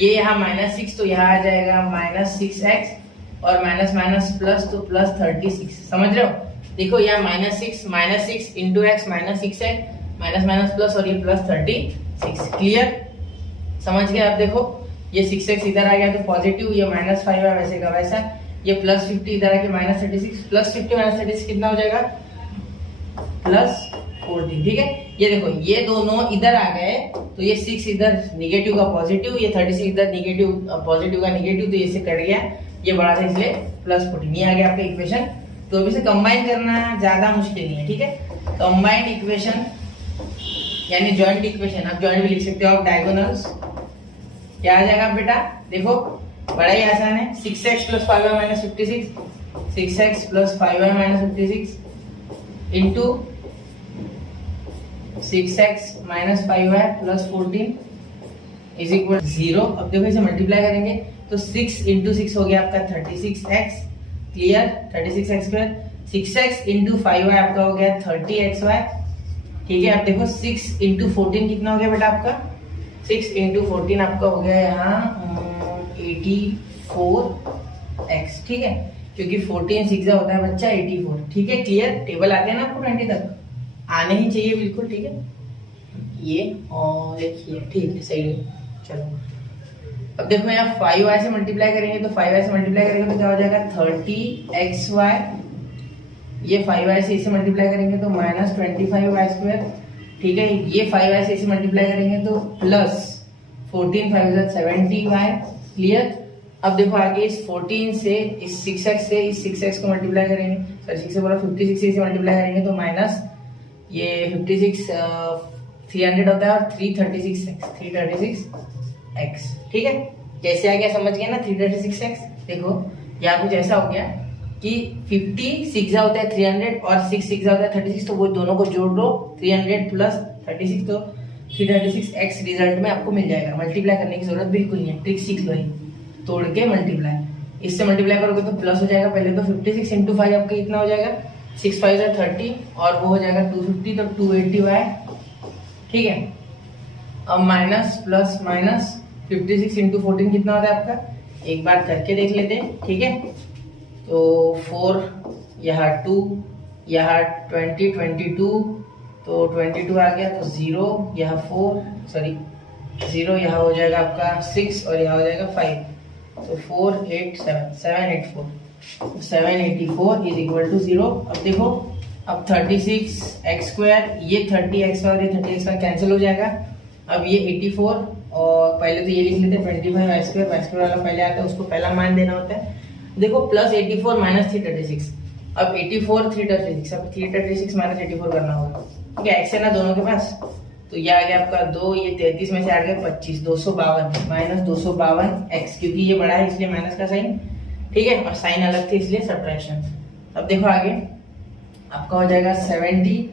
ये यहाँ -6 तो यहाँ आ जाएगा -6x और माइनस माइनस प्लस तो +36। समझ रहे हो? देखो यहाँ -6 इंटू x -6 है, माइनस माइनस प्लस और ये +36। क्लियर? समझ गए? आप देखो ये 6x इधर आ गया तो पॉजिटिव, ये -5 है वैसे का वैसा, ये +50 इधर आके -36, +50 -36 कितना हो जाएगा +40। ठीक है, ये देखो ये दोनों इधर आ गए तो ये 6 इधर निगेटिव का पॉजिटिव, ये 36 इधर निगेटिव पॉजिटिव का निगेटिव, तो ये से कट गया, ये बड़ा था इसलिए +14। ये आ गया आपका इक्वेशन। तो अभी से कंबाइन करना ज्यादा मुश्किल नहीं है। ठीक है, कंबाइंड इक्वेशन यानी जॉइंट इक्वेशन, आप जॉइंट भी लिख सकते हो, आप डायगोनल्स क्या आ जाएगा बेटा, देखो बड़ा ही आसान है, 6x plus 5y minus 56, 6x plus 5y minus 56 into 6x minus 5y plus 14 is equal 0। अब देखो इसे मल्टीप्लाई करेंगे तो 6 इंटू 6 हो गया आपका 36x, clear, 36x square, 6x into 5y आपका हो गया 30xy, ठीक है। अब देखो 6 इंटू 14 कितना हो गया बेटा आपका, 6 इंटू 14 आपका हो गया यहाँ 84x, ठीक है, क्योंकि 14 6 होता है बच्चा 84, ठीक है, क्लियर। टेबल आते हैं ना आपको 20 तक, आने ही चाहिए बिल्कुल, ठीक है, ये और देखिए, ठीक है, सही है। चलो अब देखो यहाँ 5y से मल्टीप्लाई करेंगे तो 5y से मल्टीप्लाई करेंगे तो क्या हो जाएगा 30xy, ये 5y से इसे मल्टीप्लाई करेंगे तो माइनस 25y स्क्वायर, ठीक है, ये 5y से इसे मल्टीप्लाई करेंगे तो प्लस 14 5 70y, क्लियर। अब देखो आगे इस 14 से इस 6x से इस 6x को मल्टीप्लाई करेंगे, सॉरी 6 से बोला 56 से इसे मल्टीप्लाई करेंगे तो माइनस ये 56 300 होता है और 336x, ठीक है, जैसे आ गया समझ गया ना 336x। देखो यहाँ कुछ ऐसा हो गया कि 56 होता है 300 और 6 होता है 36, तो वो दोनों को जोड़ लो 300 प्लस 36 तो 336x रिजल्ट में आपको मिल जाएगा। मल्टीप्लाई करने की जरूरत बिल्कुल नहीं है, ट्रिक सीख लो, तोड़ के मल्टीप्लाई, इससे मल्टीप्लाई करोगे तो प्लस हो जाएगा। पहले तो 56 इंटू 5 आपका कितना हो जाएगा 6 5 30 और वो हो जाएगा 250 तो 280y, ठीक है। अब माइनस प्लस माइनस 56 इंटू 14 कितना होता है आपका, एक बार करके देख लेते हैं, ठीक है। तो 4 यहाँ 2 यहाँ 20 22 तो 22 आ गया तो 0 यहाँ 4 सॉरी 0 यहाँ हो जाएगा आपका 6 और यहाँ हो जाएगा 5 तो 4 8 7 784 784 इज इक्वल टू 0। अब देखो अब 36x स्क्वायर ये 30x और ये 30x कैंसिल हो जाएगा। अब ये 84 और पहले तो ये लिख लेते हैं 25y स्क्वायर वाला पहले आता है, उसको पहला मान देना होता है। देखो प्लस 84 माइनस 336, अब 84 336, अब 336 माइनस 84 करना होगा, ठीक है, x है ना दोनों के पास, तो ये आ गया आपका 2, ये 33 में से हट गया 25 252 माइनस 252x, क्योंकि ये बड़ा है इसलिए माइनस का साइन, ठीक है, और साइन अलग थे इसलिए सब्ट्रैक्शन। अब देखो आगे आपका हो जाएगा 70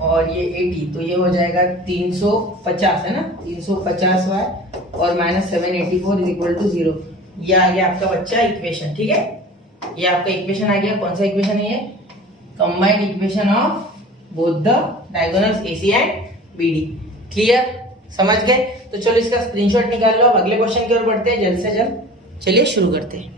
और ये 80 तो ये हो जाएगा 350 है ना, 350y और माइनस 784 इज इक्वल टू 0। ये आ गया आपका बच्चा इक्वेशन, ठीक है, ये आपका इक्वेशन आ गया। कौन सा इक्वेशन है ये, combined equation of both the diagonals AC and BD, clear, समझ गए। तो चलो इसका स्क्रीनशॉट निकाल लो, अब अगले क्वेश्चन की ओर बढ़ते हैं जल्द से जल्द, चलिए शुरू करते हैं।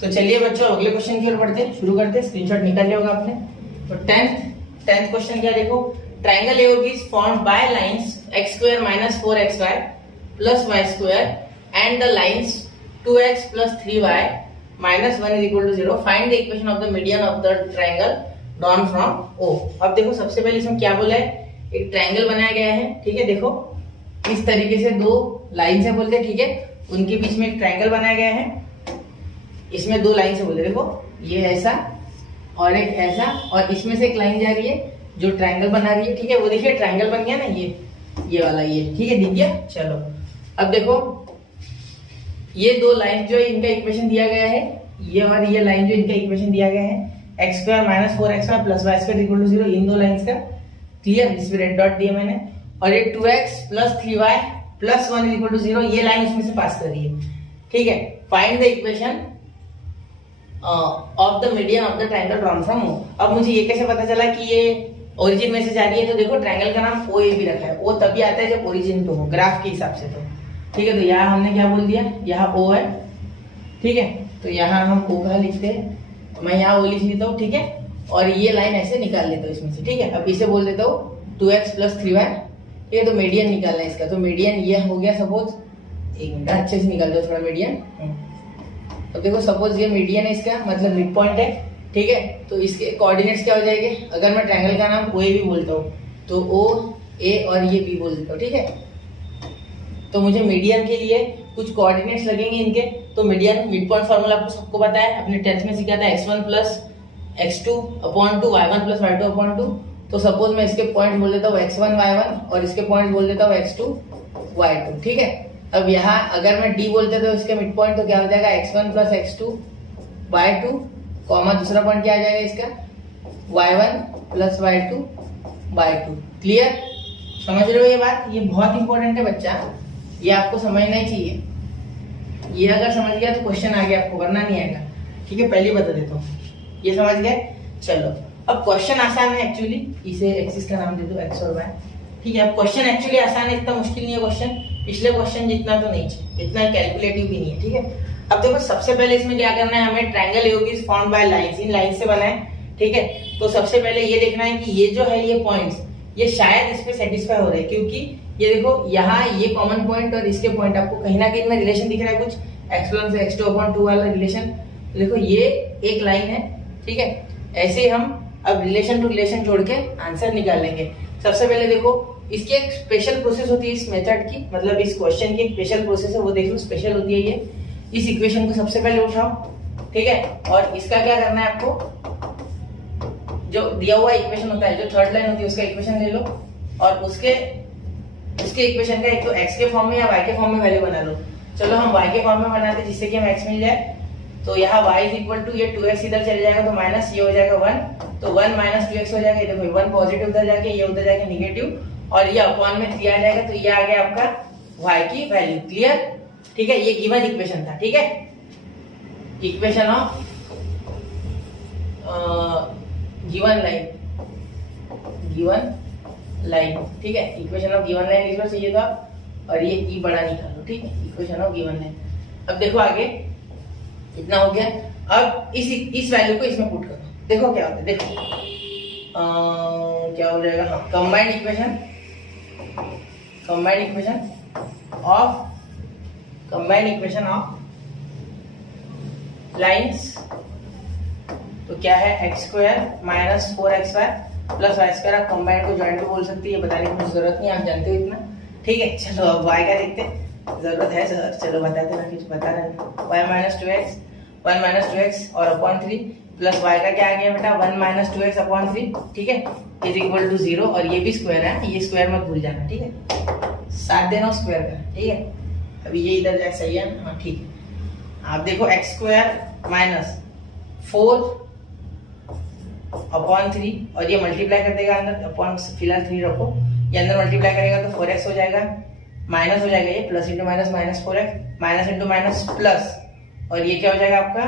तो चलिए बच्चों अगले क्वेश्चन की ओर बढ़ते हैं, शुरू करते हैं। स्क्रीनशॉट निकाल लिया होगा आपने। तो 10th क्वेश्चन क्या, देखो triangle AOB is formed by lines x square minus 4xy plus y square and the lines 2x plus 3y minus 1 is equal to 0. Find the equation of the median of the triangle drawn from O. अब देखो सबसे पहले इसमें क्या बोला है, एक triangle बनाया गया है, ठीक है, देखो इस तरीके से दो लाइन से बोलते हैं, ठीक है, उनके बीच में एक ट्रायंगल बनाया गया है, इसमें दो लाइन से बोलते हैं, देखो ये ऐसा और एक ऐसा, और इसमें से एक लाइन जा रही है जो ट्रायंगल बना रही है, ठीक है, वो देखिए ट्रायंगल बन गया ना, ये वाला, ये ठीक है, दिख गया। चलो अब देखो ये दो लाइन जो इनका इक्वेशन दिया गया है, ये और ये लाइन जो इनका इक्वेशन दिया गया है, x square minus 4xy plus y square equal to 0, इन दो लाइंस का, क्लियर, इसमें रेड डॉट दिया मैंने, और ये 2x plus 3y plus 1 equal to 0, ये लाइन उसमें से पास कर रही है, ठीक है। Find the equation of the median of the triangle drawn from O। अब मुझे ये कैसे पता चला कि ये ओरिजिन में से जा रही है, तो देखो ट्रायंगल का नाम OAB रखा है, O तभी आता है जब ओरिजिन तो हो, ग्राफ के हिसाब से, तो ठीक है। तो यहाँ हमने क्या बोल दिया, यहाँ O है, ठीक है, तो यहाँ हम O का लिखते हैं, मैं यहाँ O लिख लेता हूँ, ठीक है, और ये लाइन ऐसे निकाल लेता हूँ इसमें से, ठीक है। अब इसे बोल देता हूँ 2x प्लस 3y, ठीक है, तो मीडियन निकालना है इसका, तो मीडियन ये हो गया, सपोज एक मिनट अच्छे से निकाल दो थोड़ा मीडियन। तो देखो सपोज ये मीडियन है इसका, मतलब मिड पॉइंट है, ठीक है, तो इसके कोऑर्डिनेट्स क्या हो जाएंगे, अगर मैं ट्रायंगल का नाम OAB बोलता हूँ तो O A और ये B बोल देता हूँ, ठीक है। तो मुझे मीडियन के लिए कुछ कोऑर्डिनेट्स लगेंगे इनके। तो मीडियन मिड पॉइंट फार्मूला आपको सबको पता है, अपने 10th में सीखा था, x1 plus x2 upon 2 y1 plus y2 upon 2। तो सपोज मैं इसके पॉइंट बोल देता हूँ x1 y1 और इसके पॉइंट बोल देता हूँ x2 y2, ठीक है। अब यहाँ अगर मैं d बोलते तो इसके मिड पॉइंट तो क्या हो जाएगा x1 plus x2 y2 comma दूसरा पॉइंट क्या आ जाएगा इसका y1 plus y2 y2। Clear, समझ रहे हो ये बात? ये बहुत इंपॉर्टेंट है बच्चा, ये आपको समझना ही चाहिए। ये अगर समझ गया तो क्वेश्चन आ गया आपको, वरना नहीं आएगा, ठीक है। पहले बता देता हूँ, ये समझ गए? चलो अब क्वेश्चन आसान है एक्चुअली, इसे एक्सिस का नाम दे दो x और y, ठीक है। अब क्वेश्चन एक्चुअली आसान है, इतना मुश्किल नहीं है क्वेश्चन, पिछले क्वेश्चन जितना तो नहीं है, इतना कैलकुलेटिव भी नहीं है, ठीक है। अब देखो सबसे पहले इसमें क्या करना है हमें, triangle AOB is formed by lines, in line से बना है, ठीक है। तो सबसे पहले ये देखना है कि ये जो है ये पॉइंट्स ये शायद इस पे सेटिस्फाई हो रहे हैं, क्योंकि ये देखो यहाँ ये कॉमन पॉइंट और इसके पॉइंट आपको कहीं ना कहीं में रिलेशन दिख रहा है, कुछ x1 से x2/2 वाला रिलेशन। देखो ये एक लाइन है, ठीक है। ऐसे ही हम अब रिलेशन टू रिलेशन जोड़ के आंसर निकाल लेंगे। सबसे पहले देखो इसकी एक स्पेशल प्रोसेस होती है इस मेथड की, मतलब इस क्वेश्चन की एक स्पेशल प्रोसेस है, वो देख लो स्पेशल होती है ये। इस इक्वेशन को सबसे पहले उठाओ, ठीक है, और इसका क्या करना है आपको, जो दिया हुआ इक्वेशन होता है, जो थर्ड लाइन होती है उसका इक्वेशन ले लो और उसके इक्वेशन का एक तो x के फॉर्म में या y के फॉर्म में वैल्यू बना लो। चलो हम y के फॉर्म में बनाते हैं जिससे कि हम x मिल जाए। तो यहाँ y इज इक्वल टू ये 2x इधर चले जाएगा तो माइनस ये हो जाएगा 1, तो 1 माइनस 2x हो जाएगा। ये देखो 1 पॉजिटिव उधर जाके ये उधर जाके निगेटिव और ये अपॉन में 3 आ जाएगा, तो ये आ गया आपका y की वैल्यू। क्लियर, ठीक है। ये गिवन इक्वेशन था, ठीक है, इक्वेशन ऑफ गिवन लाइन, ठीक है। इक्वेशन ऑफ गिवन लाइन लिख लो, चाहिए तो आप, और ये ई बड़ा निकालो, ठीक है, इक्वेशन ऑफ गिवन लाइन। अब देखो आगे इतना हो गया। अब इस वैल्यू को इसमें पुट करो, देखो क्या होता है, देखो क्या हो जाएगा, हाँ, कंबाइंड इक्वेशन ऑफ लाइंस। तो क्या है x² minus 4xy plus y² आप कंबाइंड को जॉइंट भी बोल सकते हैं, ये बताने की मुझे जरूरत नहीं, आप जानते हो इतना, ठीक है। चलो अब y का देखते हैं, जरूरत है सर, चलो बताते ना, कुछ बता रहे हैं। y माइनस 2x और अपॉन 3 प्लस y का क्या आ गया बेटा 1 माइनस 2x अपॉन 3, ठीक है, इज इक्वल टू 0। और ये भी स्क्वायर है, ये स्क्वायर मत भूल जाना, ठीक है, साथ देना स्क्वायर का, ठीक है। अभी ये इधर जाए, सही है, हाँ ठीक है। आप देखो x² माइनस 4 अपॉन 3 और ये मल्टीप्लाई कर देगा अंदर, अपॉन फिलहाल 3 रखो, ये अंदर मल्टीप्लाई करेगा तो 4x हो जाएगा, माइनस हो जाएगा, ये plus into minus minus 4x, minus into minus plus, और ये क्या हो जाएगा आपका,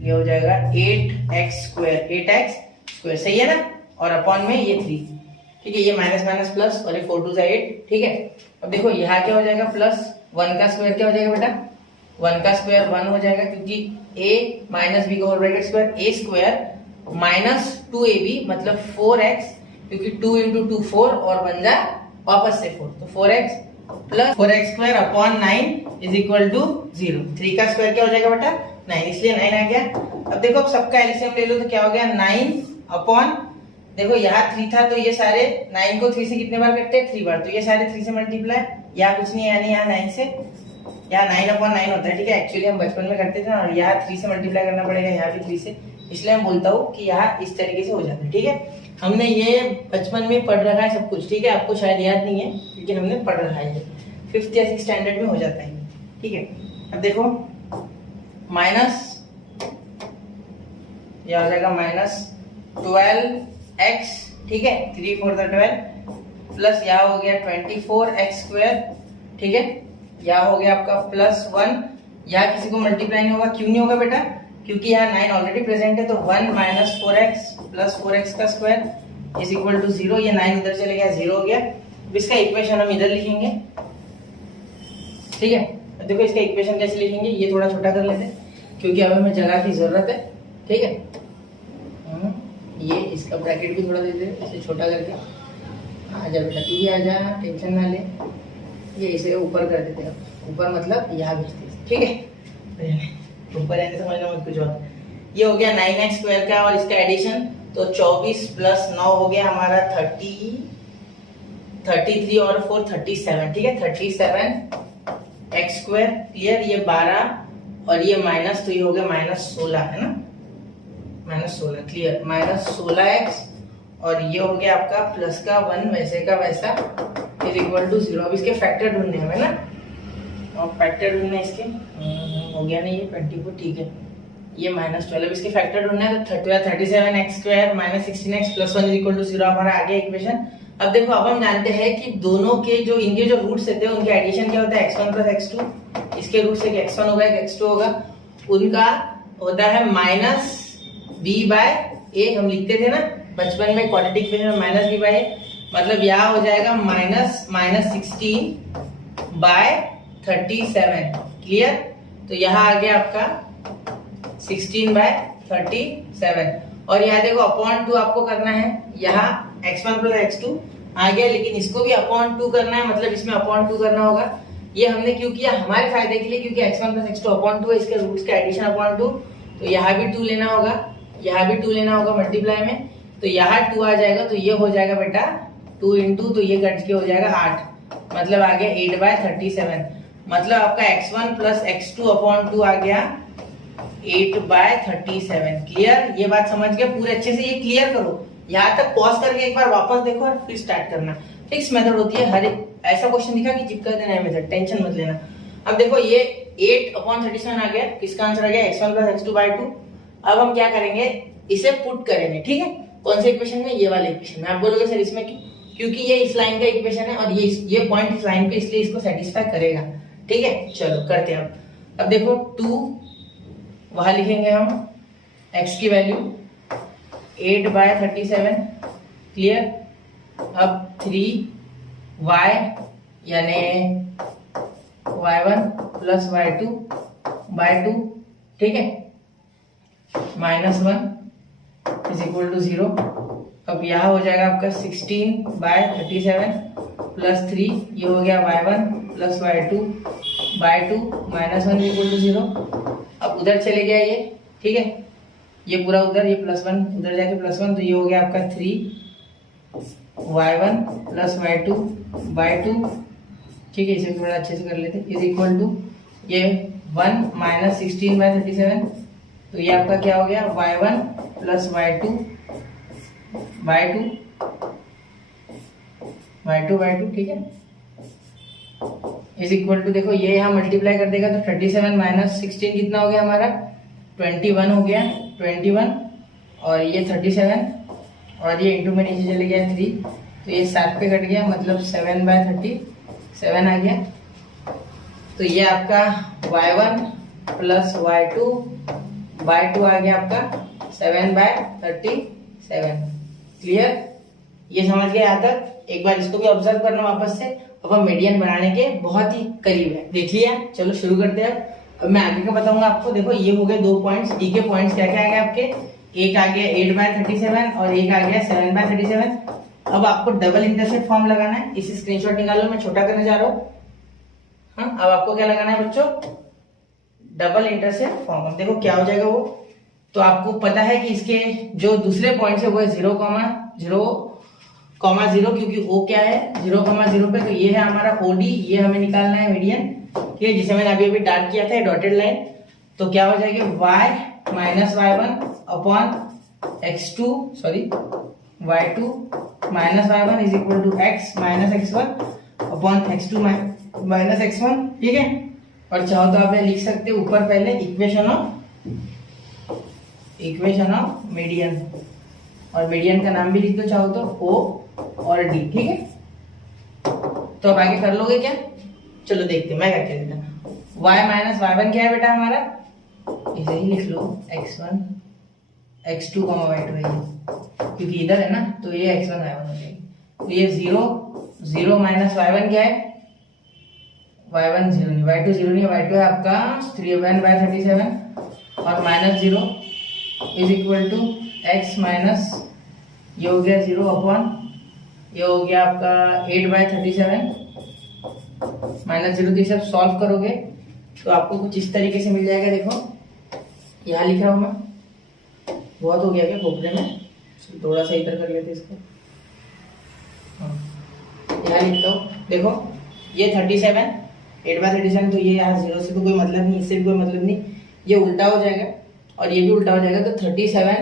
ये हो जाएगा 8x², सही है ना, और अपॉन में ये 3, ठीक है, ये माइनस माइनस प्लस और ये 4 2 8, ठीक है। अब देखो यहाँ क्या हो जाएगा, प्लस 1 का स्क्वायर क्या हो जाएगा बेटा, 1 का स्क्वायर 1 हो जाएगा, क्योंकि a माइनस b का whole bracket square, a square minus 2ab मतलब 4x, क्योंकि 2 इंटू 2 4 और बन जाए वापस से 4, तो 4x plus 4x² upon 9 is equal to 0। 3 का स्क्वायर क्या हो जाएगा बेटा 9, इसलिए 9 आ गया। अब देखो अब सबका एलसीएम ले लो तो क्या हो गया 9 अपॉन, देखो यहाँ 3 था तो ये सारे 9 को 3 से कितने बार कटते हैं 3 बार, तो ये सारे 3 से मल्टीप्लाई, यहाँ कुछ नहीं यानी यहाँ 9 से, यहाँ 9 अपॉन 9 होता है, ठीक है। एक्चुअली हम बचपन में करते थे ना, और यहाँ 3 से मल्टीप्लाई करना पड़ेगा, यहाँ भी 3 से, इसलिए मैं बोलता हूँ कि यहाँ इस तरीके से हो जाता है, ठीक है। हमने ये बचपन में पढ़ रखा है सब कुछ, ठीक है, आपको शायद याद नहीं है क्योंकि हमने पढ़ रखा है, 5th या 6th स्टैंडर्ड में हो जाता है, ठीक है। अब देखो माइनस, यह हो जाएगा माइनस 12x, ठीक है, 3 4 12 प्लस यहाँ हो गया 24x², ठीक है, यहाँ हो गया आपका प्लस 1, यहाँ किसी को मल्टीप्लाई नहीं होगा, क्यों नहीं होगा बेटा, क्योंकि यहाँ 9 ऑलरेडी प्रेजेंट है, तो 1 माइनस 4x प्लस 4x का स्क्वायर इज इक्वल टू 0, ये 9 इधर चले गया, 0 हो गया। अब इसका इक्वेशन हम इधर लिखेंगे, ठीक है। देखो इसका इक्वेशन कैसे लिखेंगे, ये थोड़ा छोटा कर लेते हैं क्योंकि अब हमें जगह की जरूरत है, ठीक है। ये इसका ब्रैकेट भी थोड़ा दे दे, इसे छोटा करके, आजा बेटा तू भी आजा, टेंशन ना ले, ये इसे ऊपर कर देते हैं, ऊपर मतलब यहाँ भेजते, ठीक है, ऊपर ऐसे समझना मत कुछ और। ये हो गया 9x² का और इसका एडिशन, तो 24 प्लस 9 हो गया हमारा 33, 33 और 4 37, ठीक है, 37 एक्स स्क्वायर, क्लियर, ये 12 और ये माइनस, तो ये हो गया -16, है ना, -16, क्लियर, -16x और ये हो गया आपका प्लस का 1 वैसे का वैसा इज इक्वल टू 0। अब इसके फैक्टर ढूंढने हमें ना, और फैक्टर ढूंढने इसके हो गया ना, ये 24, ठीक है, ये -12, इसके फैक्टर ढूंढना है, तो 37x square -16x plus 1 is equal to 0 हमारा आ गया इक्वेशन। अब देखो, अब हम जानते हैं कि दोनों के जो इनके जो रूट्स रहते हैं उनके एडिशन क्या होता है, x1 प्लस x2, इसके रूट से x1 होगा x2 होगा, उनका होता है -b/a, हम लिखते थे ना बचपन में क्वाड्रेटिक इक्वेशन में -b/a, मतलब यहाँ हो जाएगा -16/37, क्लियर, तो यहाँ आ गया आपका 16/37, और यहाँ देखो अपॉन 2 आपको करना है, यहाँ x1 प्लस x2 आ गया, लेकिन इसको भी अपॉन 2 करना है, मतलब इसमें अपॉन 2 करना होगा। ये हमने क्यों किया, हमारे फायदे के लिए, क्योंकि x1 प्लस x2 अपॉन 2 है, इसके रूट्स का एडिशन अपॉन 2, तो यहाँ भी 2 लेना होगा, यहाँ भी 2 लेना होगा मल्टीप्लाई में, तो यहाँ 2 आ जाएगा, तो ये हो जाएगा बेटा 2 इंटू, तो ये कट के हो जाएगा 8, मतलब आ गया 8/37, मतलब आपका x1 प्लस x2 अपॉन 2 आ गया 8/37, क्लियर, ये बात समझ गए पूरे अच्छे से, ये क्लियर करो, यहाँ तक पॉज करके एक बार वापस देखो और फिर स्टार्ट करना। फिक्स मेथड होती है, हर एक ऐसा क्वेश्चन दिखा कि चिपका देना है मेथड, टेंशन मत लेना। अब देखो ये 8/37 आ गया, किसका आंसर आ गया, x1 प्लस x2/2। अब हम क्या करेंगे, इसे पुट करेंगे, ठीक है, कौन से इक्वेशन में, ये वाले इक्वेशन में। आप बोलोगे सर इसमें क्यों, क्योंकि ये इस लाइन का इक्वेशन है और ये पॉइंट इस लाइन पे, इसलिए इसको सेटिस्फाई करेगा, ठीक है, चलो करते हैं। अब देखो 2 वहां लिखेंगे हम, x की वैल्यू 8/37, क्लियर, अब 3y यानी y1 प्लस y2/2, ठीक है, -1 इज इक्वल टू 0। अब यहाँ हो जाएगा आपका 16/37 प्लस 3, ये हो गया y1 plus y2/2 -1 is equal to 0। अब उधर चले गया ये, ठीक है, ये पूरा उधर, ये +1 उधर जाके +1, तो ये हो गया आपका 3y1 प्लस y2/2, ठीक है, इसे थोड़ा अच्छे से कर लेते, इज इक्वल टू ये 1 -16/37, तो ये आपका क्या हो गया, y1 प्लस y2/2, ठीक है, इज इक्वल टू, देखो ये यहाँ मल्टीप्लाई कर देगा, तो 37 - 16 कितना हो गया हमारा, 21 हो गया, 21 और ये 37 और ये इंटू में नीचे चले गया 3, तो ये 7 पे कट गया, मतलब 7/37 आ गया। तो ये आपका y1 प्लस y2/2 आ गया आपका 7/37, क्लियर, ये समझ गए यहाँ तक। एक बार इसको भी ऑब्जर्व करना वापस से, अब हम मीडियन बनाने के बहुत ही करीब है, देख लिया, चलो शुरू करते हैं। अब मैं आगे का बताऊंगा आपको, देखो ये हो गए 2 पॉइंट्स, डी के पॉइंट्स क्या क्या आ गए आपके, एक आ गया 8/37 और एक आ गया 7/37। अब आपको डबल इंटरसेप्ट फॉर्म लगाना है, इसे स्क्रीनशॉट निकालो, मैं छोटा करने जा रहा हूँ। हाँ, अब आपको क्या लगाना है बच्चों, डबल इंटरसेप्ट फॉर्म। अब देखो क्या हो जाएगा वो, तो आपको पता है कि इसके जो दूसरे पॉइंट्स है वो है 0,0, क्योंकि O क्या है 0,0 पे, तो ये है हमारा OD, ये हमें निकालना है मीडियन, ठीक है, जिसे मैंने अभी डार्क किया था डॉटेड लाइन। तो क्या हो जाएगी, y minus y1 upon y2 minus y1 is equal to x minus x1 upon x2 minus x1, ठीक है। और चाहो तो आप लिख सकते हो ऊपर पहले इक्वेशन ऑफ मीडियन, और मीडियन का नाम भी लिख दो चाहो तो O और D, ठीक है। तो अब आगे कर लोगे क्या, चलो देखते हैं, मैं करके देता हूं। y माइनस y1 क्या है बेटा हमारा, इसे ही लिख लो x1 x2 y2 है, क्योंकि इधर है ना, तो ये x1 y1 हो जाएगी। तो ये 0 माइनस y1 क्या है, y1 0 नहीं, y2 0 नहीं, y2 है आपका 3/37 और -0 is equal to x minus, ये हो गया 0 अपॉन, ये हो गया आपका 8/37 -0। तो ये सब सॉल्व करोगे तो आपको कुछ इस तरीके से मिल जाएगा। देखो यहाँ लिख रहा हूं मैं, बहुत हो गया क्या खोपड़े में, थोड़ा सा इधर कर लेते इसको। हाँ, यहाँ लिखता हूँ, देखो ये 37, 8/37, तो ये यहाँ 0 से तो कोई मतलब नहीं, इससे भी कोई मतलब नहीं, ये उल्टा हो जाएगा और ये भी उल्टा हो जाएगा। तो 37y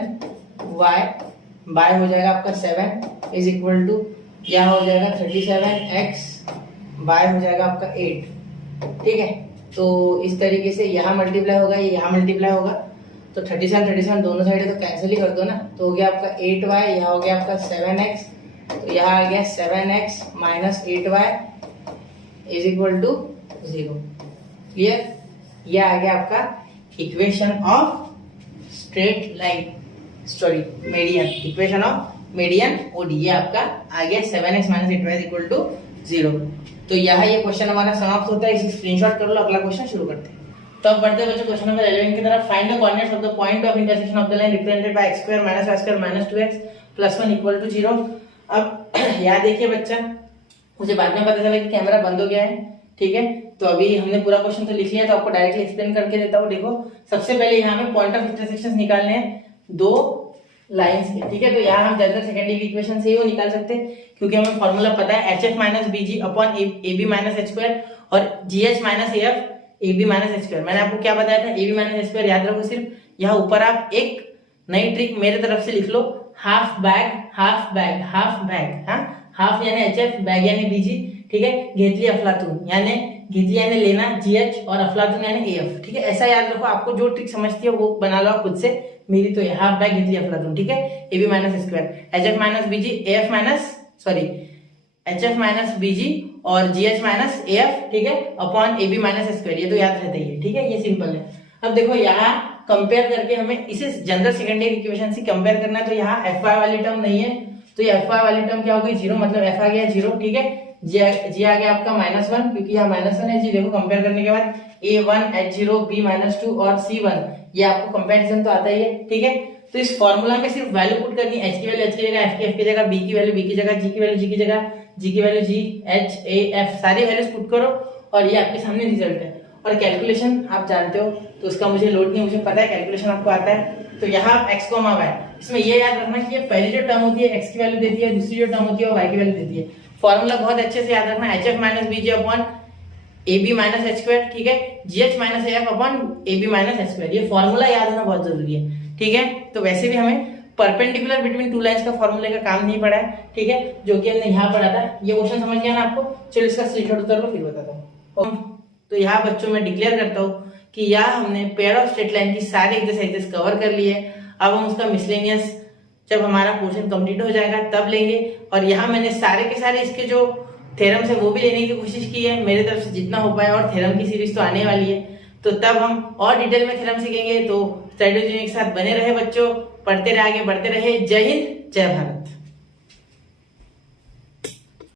बाय हो जाएगा आपका 7 इज इक्वल टू, यहाँ हो जाएगा 37x बाय हो जाएगा आपका 8। ठीक है, तो इस तरीके से यहाँ मल्टीप्लाई होगा, ये यहाँ मल्टीप्लाई होगा, तो 37 दोनों साइड तो कैंसिल ही कर दो ना, तो हो गया आपका 8y, यहाँ हो गया आपका 7x, तो यहाँ आ गया 7x minus 8y is equal to 0। Clear, ये आ गया आपका equation of straight line, sorry median, equation of median OD, ये आपका आ गया 7x minus 8y is equal to 0। तो यहाँ ये क्वेश्चन हमारा समाप्त होता है, इसे स्क्रीनशॉट कर लो, अगला क्वेश्चन शुरू करते हैं। तो अब बढ़ते हैं बच्चों क्वेश्चन नंबर 11 की तरफ। Find the coordinates of the point of intersection of the line represented by x square minus y square minus 2x plus 1 equal to 0। अब यहाँ देखिए बच्चा, मुझे बाद में पता चला कि कैमरा बंद हो गया है, ठीक है, तो अभी हमने पूरा क्वेश्चन तो लिख लिया, तो आपको डायरेक्टली एक्सप्लेन करके देता हूँ। देखो सबसे पहले यहाँ हमें पॉइंट ऑफ इंटरसेक्शन निकालने हैं दो लाइंस के, ठीक है, तो यहाँ हम जनरल सेकेंड डिग्री इक्वेशन से ही वो निकाल सकते हैं, क्योंकि हमें फॉर्मूला पता है HF minus BG upon AB minus H square और GH minus AF AB minus H square. मैंने आपको क्या बताया था, AB माइनस H स्क्वायर याद रखो, सिर्फ यहाँ ऊपर आप एक नई ट्रिक मेरे तरफ से लिख लो, half bag half bag half bag, हाँ, हाफ यानी HF, बैग यानी BG, ठीक है, घेतली अफलातून यानी घेतली यानी लेना GH और अफलातून यानी AF, ठीक है, ऐसा याद रखो, आपको जो ट्रिक समझती है वो बना लो खुद से, मेरी तो हाफ बैग घेतली अफलातून, ठीक है, AB minus square, HF minus BG, AF minus sorry HF minus BG और GH माइनस AF, ठीक है, अपॉन AB माइनस स्क्वायर, ये तो याद रहता ही है, ठीक है, ये सिंपल है। अब देखो यहाँ कंपेयर करके हमें इसे जनरल सेकेंडरी इक्वेशन से कंपेयर करना है, तो यहाँ FY वाली टर्म नहीं है, तो ये FY वाली टर्म क्या होगी, 0, मतलब F आ गया 0, ठीक है, G आ गया आपका -1, क्योंकि यहाँ -1 है जी। देखो कंपेयर करने के बाद A1 H0 B -2 और C1, ये आपको कंपैरिजन तो आता ही है, ठीक है, तो इस फॉर्मूला में सिर्फ वैल्यू पुट करनी है, H की वैल्यू H की जगह, F की जगह, B की वैल्यू B की जगह, G की वैल्यू G की जगह, G की value G, H A F, सारी वैल्यूज पुट करो और ये आपके सामने रिजल्ट है। और कैलकुलेशन आप जानते हो, तो उसका मुझे लोड नहीं, मुझे पता है कैलकुलेशन आपको आता है। तो यहाँ x, y, इसमें ये याद रखना कि ये पहली जो टर्म होती है x की वैल्यू देती है, दूसरी जो टर्म होती है वो y की वैल्यू देती है। फॉर्मूला बहुत अच्छे से याद रखना, HF minus BG upon AB minus H square, ठीक है, GH minus AF upon AB minus H square, ये फॉर्मूला याद होना बहुत जरूरी है, ठीक है। तो वैसे भी हमें परपेंडिकुलर बिटवीन टू लाइंस का फॉर्मूले का काम नहीं पड़ा है, ठीक है, जो कि हमने यहाँ पढ़ा था। ये क्वेश्चन समझ गया ना आपको, चलो इसका स्क्रीनशॉट उतार लो फिर बताता हूँ। तो यहाँ बच्चों में डिक्लेयर करता हूँ कि यहाँ हमने पेयर ऑफ स्ट्रेट लाइन की सारे एक्सरसाइजेस कवर कर लिए। अब हम उसका मिसलेनियस जब हमारा पोर्शन कंप्लीट हो जाएगा तब लेंगे, और यहाँ मैंने सारे के सारे इसके जो थ्योरम्स है वो भी लेने की कोशिश की है मेरे तरफ से जितना हो पाए, और थ्योरम की सीरीज तो आने वाली है, तो तब हम और डिटेल में थ्योरम सीखेंगे। तो स्टडी के साथ बने रहे बच्चों, पढ़ते रहे, आगे बढ़ते रहे। जय हिंद, जय भारत।